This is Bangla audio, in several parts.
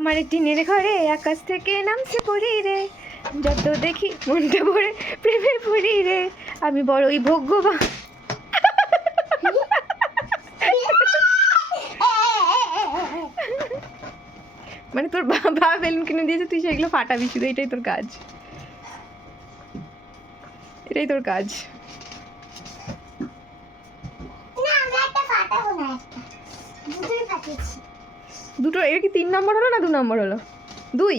আমার টিনের ঘরে আকাশ থেকে নামছে পড়ি রে, যত দেখি মনটা ভরে প্রেমে পড়ি রে, আমি বড়ই ভোগ্যবান। মানে তোর বাবা বেলুন কিনে দিয়েছে, তুই সেগুলো ফাটাবি শুধু, এটাই তোর কাজ, এটাই তোর কাজ। দুটো, এর কি 3 নম্বর হলো না 2 নম্বর হলো? 2।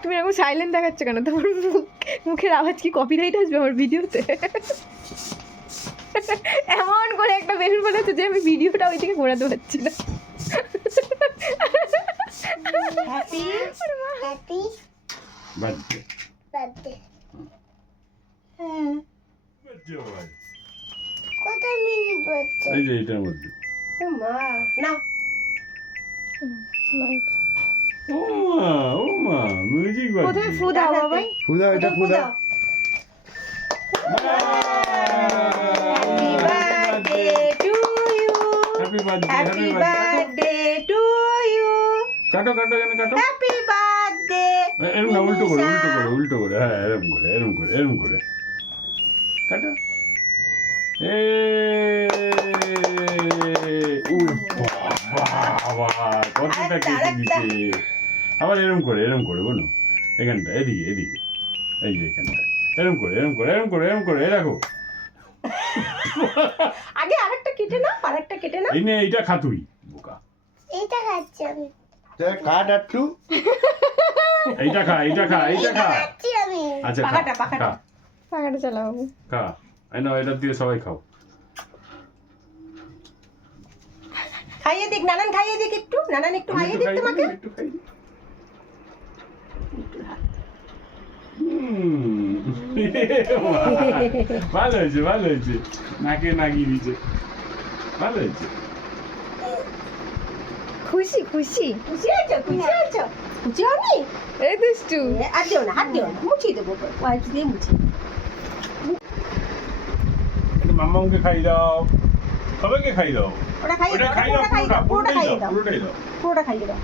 তুমি এরকম সাইলেন্ট দেখাচ্ছ কেন? তোমার মুখের আওয়াজ কি কপিরাইট আসবে আমার ভিডিওতে? এমন করে একটা বেলুন বানাচ্ছে যে আমি ভিডিওটা ওই দিকে ঘোরাতে পারছি না। Happy happy birthday birthday. Birthday ভাই, কত মিনিট বাচ্চা? এই যে এটার মধ্যে। মা না ও মা মিউজিক বাজছে। প্রথমে ফু দাও বাবাই। ফুদা এটা ফুদা। Happy birthday to you, happy birthday, happy birthday to you, কাটো কাটো কেন কাটো? Happy birthday. এরকম না, উল্টো করে উল্টো করে উল্টো করে, হ্যাঁ এরকম করে এরকম করে এরকম করে কাটো। বাবা কতটা কেটে দিছে। আবার এরকম করে বলো, এখানটা এদিকে এদিকে, এই যে এখানটা এরকম করে এরকম করে এরকম করে এরকম করে রাখো। আগে আরেকটা কেটে না, আরেকটা কেটে না। এই নে, এইটা খা তুই বোকা। এইটা খাচ্ছি আমি, কাট একটু। এইটা খা এইটা খা এইটা খা। খাচ্ছি আমি। আচ্ছা খা পাখাটা, পাখাটা। খা পাখাটা চালাও বাবু। খা, এই নাও, এটা দিয়ে সবাই খাও। খাইয়ে দিক, নানান খাইয়ে দিক একটু, নানান একটু খাইয়ে দিক তোমাকে। একটু খাই দিই। ভালো হয়েছে ভালো হয়েছে, নাকে নাগিয়ে দিচ্ছে, ভালো হয়েছে। খুশি খুশি। খুশি হয়েছো, খুশি হয়েছো? খুশি হওনি? এই দুষ্টু। হাত দিও না, হাত দিও না, মুছিয়ে দেবো, ওয়াইপ দিয়ে মুছিয়ে। এটা মাম্মাকে খাই দাও, সবাইকে খাই দাও। ওটা খাইয়ে ওটা দাও, খাই দাও, পুরোটা খাইয়ে দাও, পুরোটা খাইয়ে দাও, পুরোটাই দাও। পুরোটা খাইয়ে দাও,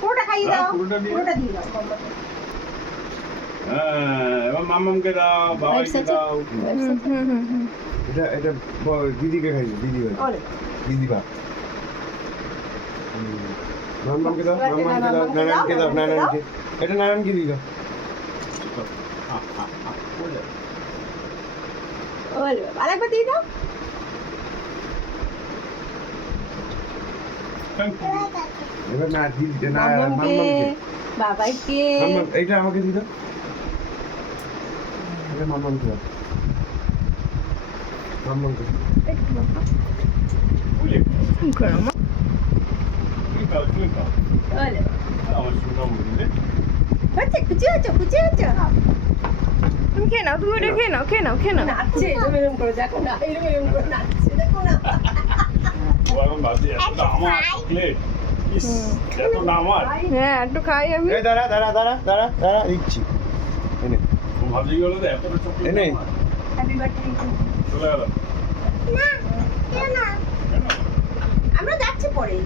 পুরোটা খাইয়ে দাও, পুরোটা দিয়ে পুরোটা দিয়ে দাও। হ্যাঁ, এবার মাম্মাকে দাও, বাবাকে দাও। এটা এটা দিদিকে খাইছে, দিদি ভাই ওরে, দিদি ভাই। মাম্মাকে দাও, মাম্মাকে দাও, নানানকে দাও, নানানকে। এটা নানানকে দিয়ে দাও। ওরে, আরেকবার দিয়ে দাও। এবার না দিদি না মাম্মামকে, মাম্মাকে। বাবাইকে। মাম্মাম এইটা আমাকে দিয়ে দাও। এটা মাম্মামকে দাও। মাম্মামকে। ভুলে কি করো মা? তুমি খাও, তুমি খাও। ওরে, আমার সোনা বুঝলে। হচ্ছে, খুশি হয়েছো, খুশি হয়েছো? তুমি খেয়ে নাও, তুমি ওটা খেয়ে নাও, খেয়ে নাও, খেয়ে নাও। নাচছে, এরকম করে দেখো না, এরকম করে নাচছে, দেখো না। ও এখন ভাবছে এতটা আমার চকলেট, ইস এতটা আমার। হ্যাঁ একটু খাই আমি। এই দাঁড়া দাঁড়া দাঁড়া দাঁড়া দাঁড়া দিচ্ছি। এনে ও ভাবছে কি হলো, এতটা চকলেট এনে। আমার। Happy birthday. চলে গেল। না, কেন না? আমরা যাচ্ছি পরে।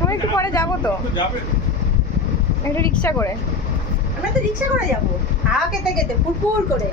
আমি একটু পরে যাবো তো, তো যাবে তো। একটা রিক্সা করে। আমরা তো রিক্সা করে যাবো, হাওয়া খেতে খেতে, ফুরফুর করে।